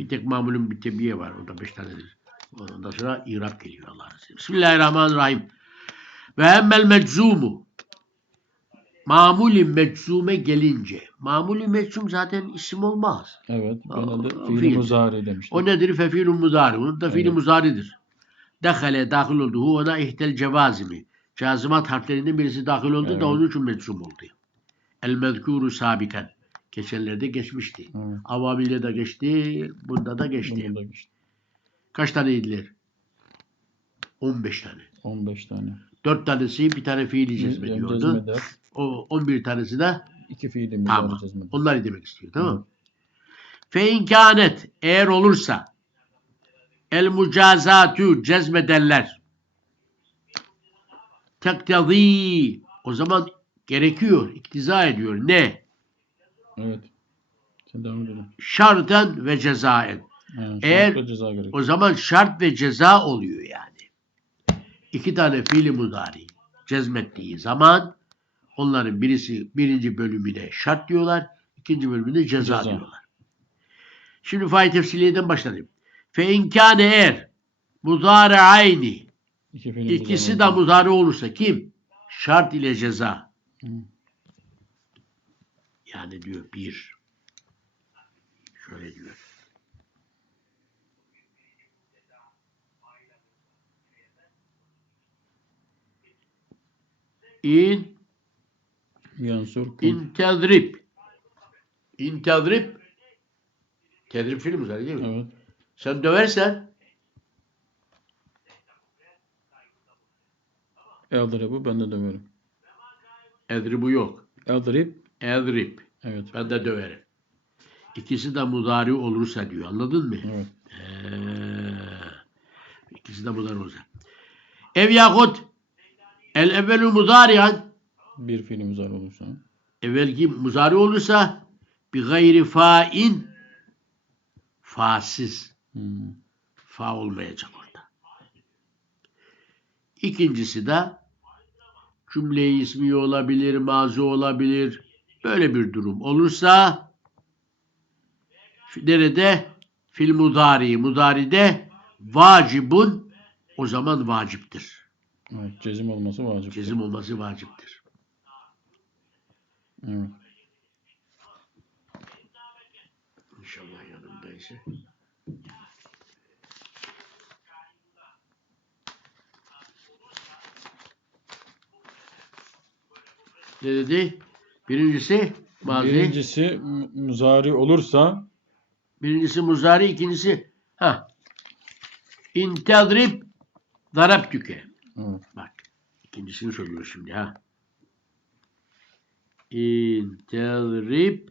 Bir tek mamulün müttebiye var. O da beş tanedir. Ondan sonra İrab geliyor Allah'ın izniyle. Bismillahirrahmanirrahim. Ve emmel meczumu. Mamuli meczume gelince. Mamuli meczum zaten isim olmaz. Evet. Genelde fiil. muzari demiştim. O nedir? Fefilun mudari. Onun da fiili Evet. muzaridir. Dehale dahil oldu. Hu ona ihtel cevazimi. Cazimat harflerinden birisi dahil oldu Evet. da onun için meczum oldu. El mezkuru sabiken. Geçenlerde geçmişti. Evet. Avabilde de geçti. Bunda da geçti. Bunu da işte. Kaç taneydiler? 15 tane. 15 tane. 4 tanesi bir tane fiili cezmediyordu. Cezmeder. O 11 tanesi de İki fiili muzari tamam. cezmeder. Onları demek istiyor. Tamam mı? Fe inkânet eğer olursa el mucazatü cezmedenler tektazî o zaman gerekiyor, iktiza ediyor. Ne? Evet. Sen devam edelim. Şarten ve cezaen. Ha, Eğer- ve ceza gerekiyor. O zaman şart ve ceza oluyor yani. İki tane fiili mudari cezmettiği zaman onların birisi birinci bölümüne şart diyorlar, ikinci bölümüne ceza, Ceza. diyorlar. Şimdi fay tefsiliyeden başlayalım. Fe inkâne eğer mudare ayni İki ikisi de mudari olursa kim? Şart ile ceza. Hı. Yani diyor bir. Şöyle diyor. İn Yansur kun. in tedrib. İn tedrib. Tedrib film var değil mi? Evet. Sen döversen Eldrib'i ben de döverim. edribu yok. Eldrib. Edrib. Evet. Ben de döverim. İkisi de mudari olursa diyor. Anladın mı? Evet. Ee, ikisi de mudari olursa. Ev yahut el evvelu mudariyan Bir fiil muzari olursa. evvelki muzari olursa bir gayri fain fasiz Hmm. fa olmayacak orada. İkincisi de cümle ismi olabilir, mazi olabilir. Böyle bir durum olursa nerede? Fil mudari. Mudaride vacibun o zaman vaciptir. Evet. Cezim olması vacip. Cezim olması vaciptir. Evet. İnşallah yanımdaysa. Ne dedi? Birincisi mazi. Birincisi mu- muzari olursa Birincisi muzari, ikincisi ha. İntedrib darabtüke. evet. Bak. ikincisini söylüyor şimdi ha. İntedrib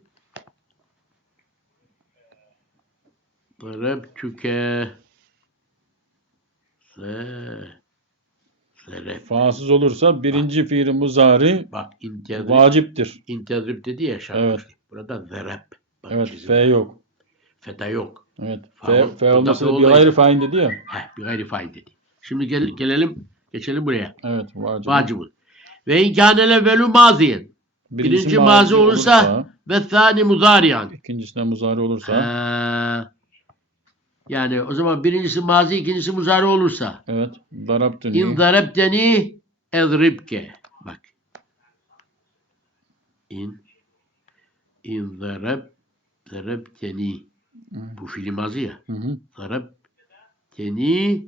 darabtüke se seref. Fasız olursa birinci fiili muzari Bak intedrib, vaciptir. intedrib dedi ya şarkı. Evet. Burada. Bak, Evet. F yok. Feta yok. Evet. Fa- F, F burada olması F bir gayri fain dedi ya. Heh, bir gayri fail dedi. Şimdi gel, gelelim, geçelim buraya. Evet. Vacip. Vacibun. Ve inkâne velu maziyen. Birincisi Birinci mazi olursa ve thani mudariyan. ikincisinde muzari olursa Ha. Yani o zaman birincisi mazi, ikincisi muzari olursa. evet. Darabtuni. İn darabteni edribke. Bak. İn in darab darabteni. Bu fiili mazi ya. Hı hı. Darabteni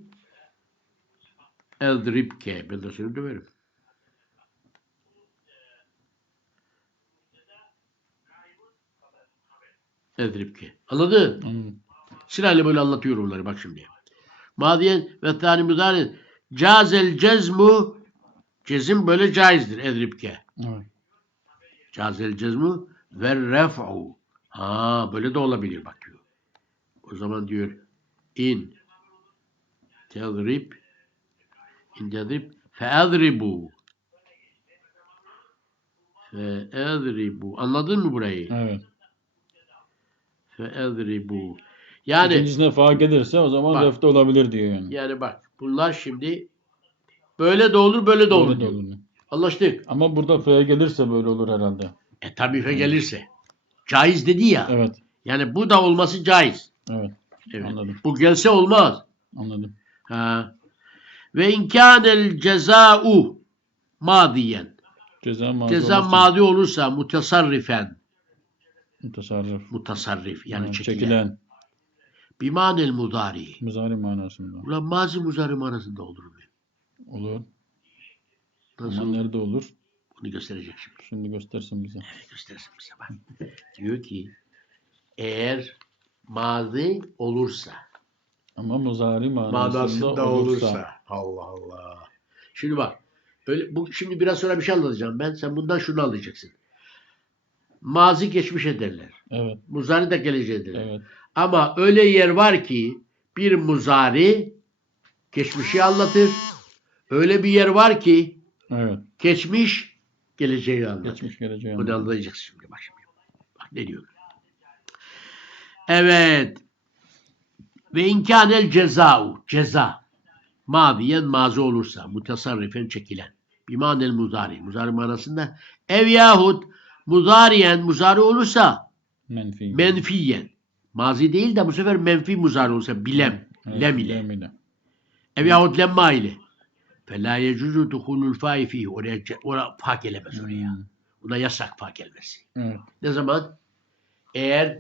edribke. Ben de seni döverim. Edribke. Anladın? Anladım. Sırayla böyle anlatıyorum onları bak şimdi. Madiyen ve tani müdari cazel cezmu cezim böyle caizdir edribke. Evet. Cazel cezmu ve ref'u. Ha böyle de olabilir bak diyor. O zaman diyor in tedrib in tedrib feedribu feedribu. Anladın mı burayı? Evet. Feedribu. Yani İkincisine fa gelirse o zaman Bak. refte olabilir diyor yani. Yani bak bunlar şimdi böyle de olur böyle de olur. Böyle de olur. Anlaştık. Ama burada f gelirse böyle olur herhalde. E tabi fe gelirse. Caiz dedi ya. Evet. Yani bu da olması caiz. Evet. Evet. Anladım. Bu gelse olmaz. Anladım. Ha. Ve inkânel cezâ'u madiyen. Ceza mazi Ceza olursa madi olursa mutasarrifen. mutasarrif. Mutasarrif yani Ha, çekilen. çekilen. Bimanel mudari. Muzari manasında. Ulan mazi muzari manasında olur mu? Olur. Nasıl? Ama nerede olur? Bunu gösterecek şimdi. Şimdi göstersin bize. Göstersin bize bak. Diyor ki eğer mazi olursa Ama muzari manasında, manasında olursa. olursa. Allah Allah. Şimdi bak. Öyle, bu, şimdi biraz sonra bir şey anlatacağım ben. Sen bundan şunu anlayacaksın. Mazi geçmiş ederler. Evet. Muzari de geleceği derler. Evet. Ama öyle yer var ki bir muzari geçmişi anlatır. Öyle bir yer var ki Evet. geçmiş geleceği anlatır. Geçmiş geleceği. Bunu anlayacaksın şimdi bak şimdi. Bak ne diyor. Evet. Ve inkânel cezâ'u. Ceza. Madiyen mazi olursa. Mutasarrifen çekilen. Bimanel muzari. Muzari manasında. Ev yahut muzariyen muzari olursa Menfi. menfiyen. Mazi değil de bu sefer menfi muzari olursa bilem. Evet, Lem ile. Lem ile. Ev yahut lemma ile. Fela yecuzu duhulul fîhî. Oraya, oraya fa gelemez oraya. Hmm. Buna yasak fa gelmesi. Evet. Ne zaman? Eğer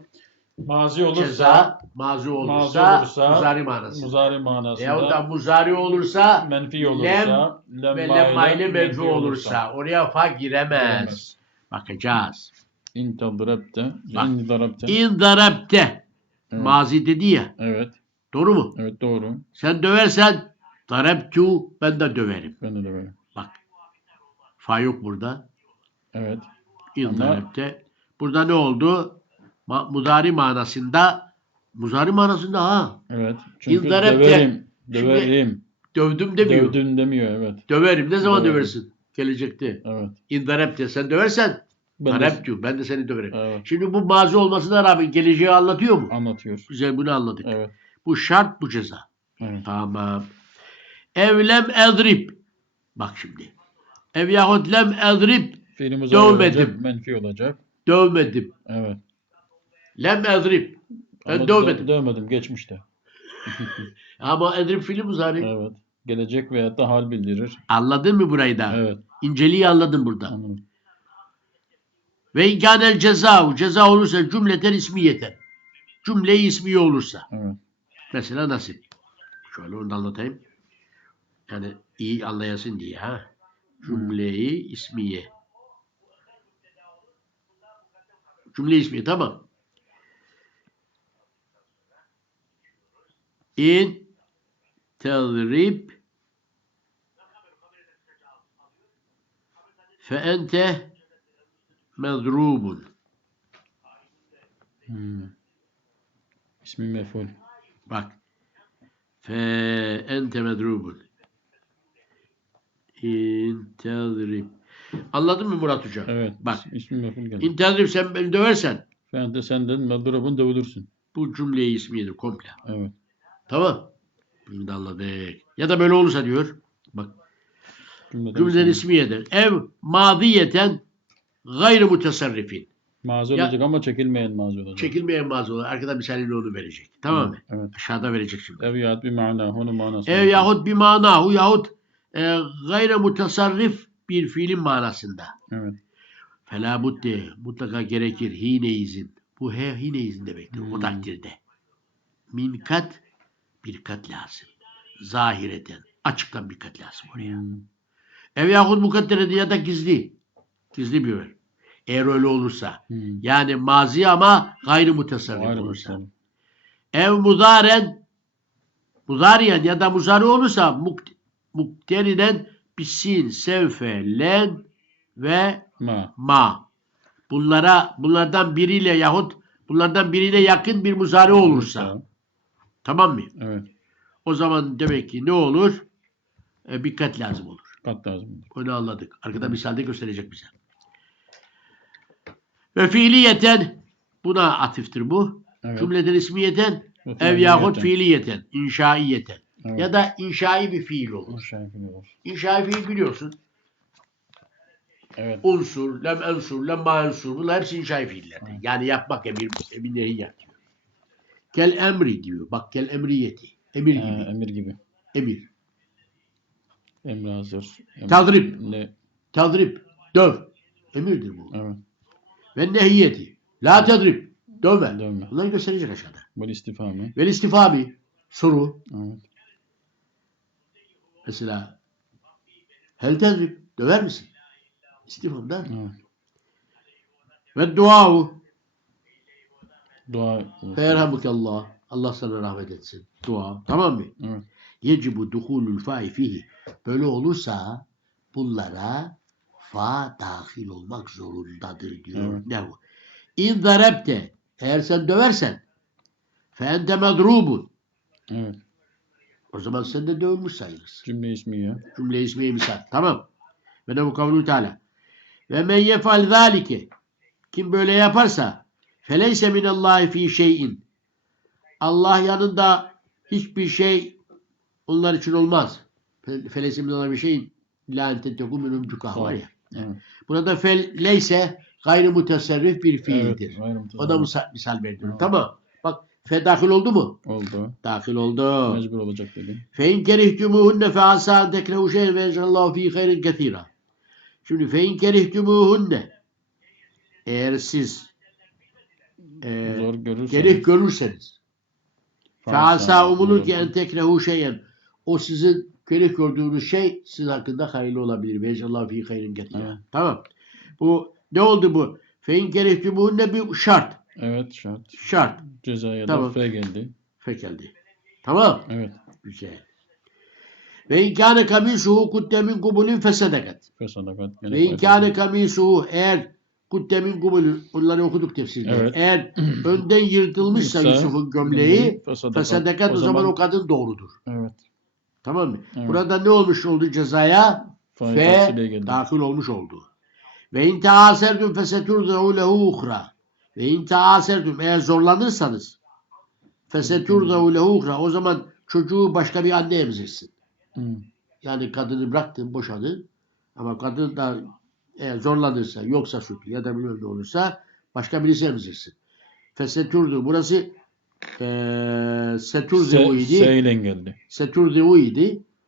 Mazi olursa ceza mazi olursa, mazi olursa, muzari manası. muzari manasında Veyahut da muzari olursa menfi olursa lem, ve lemma ile mevzu olursa oraya fa giremez. Giremez. Bakacağız. İn tadrabte. Bak. İn darabte. İn darabte. Evet. Mazi dedi ya. Evet. Doğru mu? Evet doğru. Sen döversen darabtu ben de döverim. Ben de böyle. Bak. Fa yok burada. Evet. İn Ama-. Burada ne oldu? Ma mudari manasında muzari manasında ha. Evet. Çünkü İn darabte. döverim. Şimdi- Döverim. Dövdüm demiyor. Dövdün demiyor evet. Döverim. Ne zaman Döverim. döversin? Gelecekte. Evet. İndarepte sen döversen Ben de- dareptu. Ben de seni döverim. Evet. Şimdi bu mazi olmasına rağmen geleceği anlatıyor mu? Anlatıyor. Güzel bunu anladık. Evet. Bu şart bu ceza. Evet. Tamam. Evlem edrib. Bak şimdi. Ev yahut lem edrib. Fiili muzari Dövmedim. olacak. Menfi olacak. Dövmedim. Evet. Lem edrib. Ben Ama dövmedim. dö- dövmedim. Geçmişte. Ama edrib fiili muzari. Evet. Gelecek veyahut da hal bildirir. Anladın mı burayı da? Evet. İnceliği anladın burada. Anladım. Ve inkânel ceza. Ceza olursa cümleten ismiyeten. Cümle-i ismiye olursa. Evet. Mesela nasıl? Şöyle onu anlatayım. Yani iyi anlayasın diye ha. Cümleyi ismiye. Cümle ismiye tamam. İn tedrib fe ente medrubun. Hmm. İsmi meful. Bak. Fe ente medrubun. İntezrib. Anladın mı Murat Hocam? Evet. Bak. İsmi meful geldi. İntezrib sen beni döversen Ben de senden meldurabın dövülürsün. bu cümleyi ismiyedir komple. Evet. Tamam. Bunu da anladık. Ya da böyle olursa diyor. Bak. Cümleden sonra. ismiyedir. Ev madiyeten gayrı mutesarrifin. Mazi Ya- olacak ama çekilmeyen mazi olacak. Çekilmeyen mazi olur. Arkada misalini onu verecek. Tamam mı? Evet. Aşağıda verecek şimdi. Ev yahut bir mana. Onun manası. Ev yahut bir manahu yahut e, gayre mutasarrif bir fiilin manasında. Evet. Fela budde mutlaka gerekir hine izin. Bu he hine izin demektir o Hmm. takdirde. Min kat bir kat lazım. Zahireten açıktan bir kat lazım oraya. Hmm. Ev yahut mukadderede ya da gizli. Gizli bir ver. Eğer öyle olursa. Hmm. Yani mazi ama gayri mutasarrif Ayrı olursa. Ev mudaren mudariyen ya da muzari olursa mukt- mukterinen bisin, sevfe, len ve Ma. ma. Bunlara bunlardan biriyle yahut bunlardan birine yakın bir muzari olursa. Tamam mı? Evet. O zaman demek ki ne olur? E, bir kat lazım olur. Kat lazım. Onu anladık. Arkada misalde gösterecek bize. Ve fiiliyeten buna atıftır bu. Evet. Cümleden ismiyeten Ve ev yahut fiiliyeten. inşaiyeten. Evet. Ya da inşai bir fiil olur. Aşağı yukarı olur. İnşai fiil biliyorsun. Evet. Unsur, lem ensur, lem ma ensur. Bunlar hepsi inşai fiillerdir. Evet. Yani yapmak emir, emir nehi yapıyor. Kel emri diyor. Bak kel emriyeti. Emir gibi. emir gibi. Emir. Emri hazır. Emir- Tadrib. Ne? Tadrib. Döv. Emirdir bu. Evet. Ve nehiyeti. La tadrib. Dövme. Dövme. Bunları gösterecek aşağıda. Bu istifami. Vel istifami. Soru. Evet. Mesela hel tadrib. Döver misin? İstifamda. evet. Ve duahu. Dua. Feyerhamukallah. Allah sana rahmet etsin. Dua. Tamam mı? Evet. Yecibu duhulul fa'i fihi. Böyle olursa bunlara fa dahil olmak zorundadır diyor. Evet. Ne bu? İn darabte. Eğer sen döversen fe ente medrubun. Evet. O zaman sen de dövülmüş sayılırsın. Cümle ismi ya. Cümle ismi misal. Tamam. Ve ne bu kavlu teala. Ve men yefal zalike. Kim böyle yaparsa feleyse minallahi fi şeyin. Allah yanında hiçbir şey onlar için olmaz. Fe- Feleyse minallahi bir şeyin la ente tekum minhum tukah var ya. Evet. Burada fel leyse gayrı mutasarrif bir fiildir. Evet, o da misal, misal veriyorum. Evet. Tamam. Bak fe dahil oldu mu? Oldu. Dahil oldu. Mecbur olacak dedim. Fe in kerihtumuhunne fe asa tekrehu şeyen ve ecallahu fi hayrin ketira. Şimdi fe in kerihtumuhunne eğer siz e, Zor görürseniz. gerih görürseniz fe asa umulur ki en tekrehu şeyen o sizin köylük gördüğünüz şey siz hakkında hayırlı olabilir. Ve inşallah fi hayrin getire. Evet. Tamam. Bu ne oldu bu? Fein gerekli bu ne bir şart. Evet şart. Şart. Cezaya tamam. da fe geldi. Fe geldi. Tamam. Evet. Güzel. Ve inkâne kamisuhu kuttemin kubulün fesedekat. Fesedekat. Ve inkâne kamisuhu eğer kuttemin kubulün onları okuduk tefsirde. Evet. Eğer önden yırtılmışsa Yusuf'un gömleği fesedekat o zaman o kadın doğrudur. Evet. Tamam mı? Evet. Burada ne olmuş oldu cezaya? Geldi. dahil olmuş oldu. Ve in taaserdüm feseturdu lehu uhra. Ve in taaserdüm eğer zorlanırsanız feseturdu lehu uhra. O zaman çocuğu başka bir anne emzirsin. Hı. Yani kadını bıraktın, boşadın. Ama kadın da eğer zorlanırsa, yoksa sütlü ya da bilmem ne olursa başka birisi emzirsin. Feseturdu. Burası eee seturdu Se, idi. S ile geldi.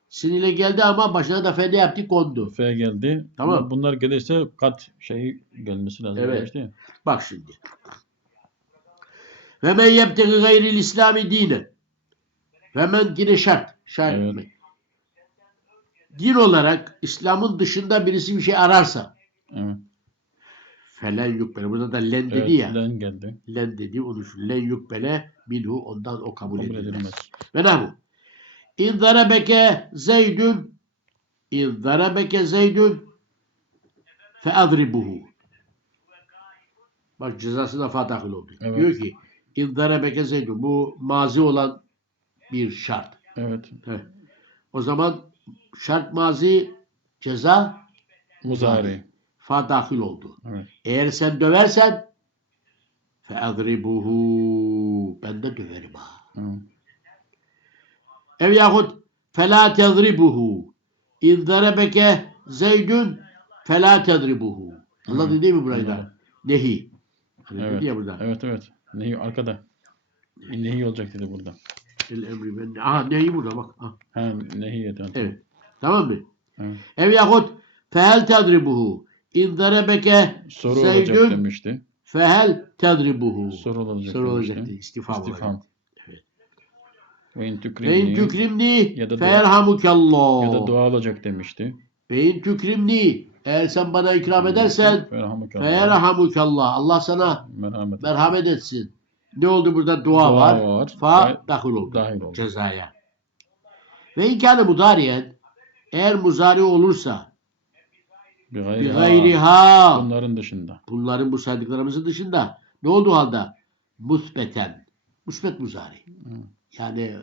Sinile geldi ama başına da fene yaptı kondu. F geldi. Tamam. Ama Bunlar gelirse kat şeyi gelmesi lazım. Evet. İşte. Bak şimdi. Ve men yebtegi gayril İslami dine. Ve men yine şart. Şart Evet. Din olarak İslam'ın dışında birisi bir şey ararsa Evet. Felen yukbele. Burada da len dedi Evet. ya. Len geldi. Len dedi. Onu şu len yukbele minhu ondan o kabul, Kabul edilmez. edilmez. Ve ne bu? İn darabeke zeydün İn darabeke zeydün fe adribuhu. Bak cezası da fa dahil oldu. Evet. Diyor ki İn darabeke zeydün. Bu mazi olan bir şart. Evet. Heh. O zaman şart mazi ceza Muzari. Fa dahil oldu. Evet. Eğer sen döversen fe adribuhu. Ben de döverim ha. Evet. Ev yahut felâ tedribuhu. İn darebeke zeydün felâ tedribuhu. Anladın Hı. değil mi burayı da? Anladım. Nehi. Hani Evet. dedi ya burada. Evet evet. Nehi arkada. Nehi olacak dedi burada. El emri ben. Aha nehi burada bak. Ha, Ha nehi evet. evet. Tamam mı? Evet. Ev yahut fehel tedribuhu. İn darebeke Soru olacak zeydün demişti. fehel tedribuhu. Soru olacak Soru demişti. olacaktı. İstifam, İstifham. olacaktı. Evet. Ve in Ve in tükrimni tükrimni Ya da feyerhamukallah. ya da dua olacak demişti. Ve in tükrimni eğer sen bana ikram edersen Ferhamukallah. feyerhamukallah. Allah sana Merhamet. merhamet etsin. Ne oldu burada? Dua, Dua var. var. Fa dahil oldu. Dahil oldu. Cezaya. Ve imkanı mudariyen eğer muzari olursa Bir bir gayri ha. gayriha Bunların dışında. bunların bu saydıklarımızın dışında ne oldu halde? Musbeten. Musbet muzari. Hı. Yani e,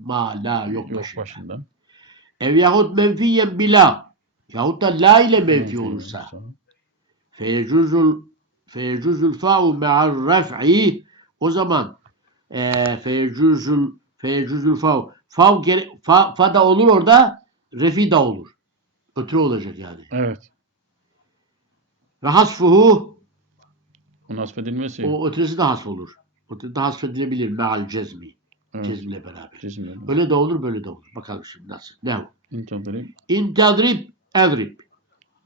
ma, la yok, Yok başında. başında. Ev yahut menfiyen bila. Yahut da la ile menfi Menfi olursa. feyecuzul feyecuzul fa'u me'ar ref'i o zaman e, feyecuzul feyecuzul fa'u fav gere- fa, fa da olur orada refi da olur. Ötürü olacak yani. Evet. Ve hasfuhu O nasip edilmesi. o ötürüsü de hasf olur. Da daha hasfedilebilir meal cezmi. Evet. Cezmle beraber. Cezmi. Böyle de olur böyle de olur. Bakalım şimdi nasıl. Ne o? İntadrib. İn tadrib edrib.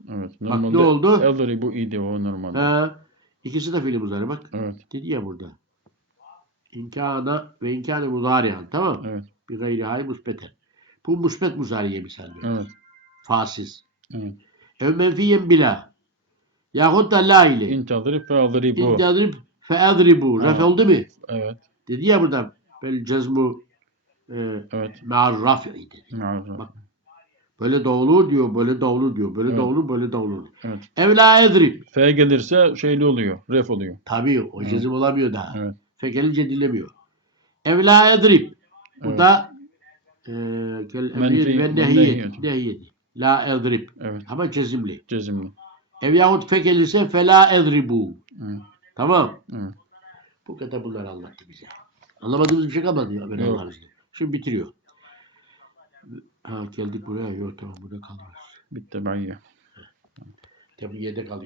Evet. ne Normalde oldu? Eldari bu iyiydi o normalde. Ha, ikisi de fiil muzari bak. Evet. Dedi ya burada. İnkana ve inkâne mudariyan. Tamam. Evet. Bir gayri hal musbeten. Bu musbet muzariye misal. Evet. Fasiz. Evet. Ev menfiyen bila. Yahut da la ile. İntadrib ve adribu. İn tadrib fe edribu. Ref Evet. oldu mu? Evet. Dedi ya burada. Bel cezmu e, Evet. me'ar raf'i dedi. Bak. Böyle de olur diyor, böyle de olur diyor. Böyle de Evet. olur, böyle de olur. Evet. Evla edrib. F gelirse şeyli oluyor. Ref oluyor. Tabii o Evet. cezim olamıyor daha. Evet. Fe gelince dinlemiyor. Evla edrib. Bu Evet. da e, kel emir ve. Nehiyeti. La edrib. Evet. Ama cezimli. Cezimli. Ev yahut fe gelirse fe la edribu. Evet. Tamam. Evet. Bu kadar bunları anlattı bize. Anlamadığımız bir şey kalmadı ya. Ben izniyle. Şimdi bitiriyor. Ha geldik buraya. Yok tamam burada kalıyoruz. Bitti ben ya. Tabii yedek kalıyor.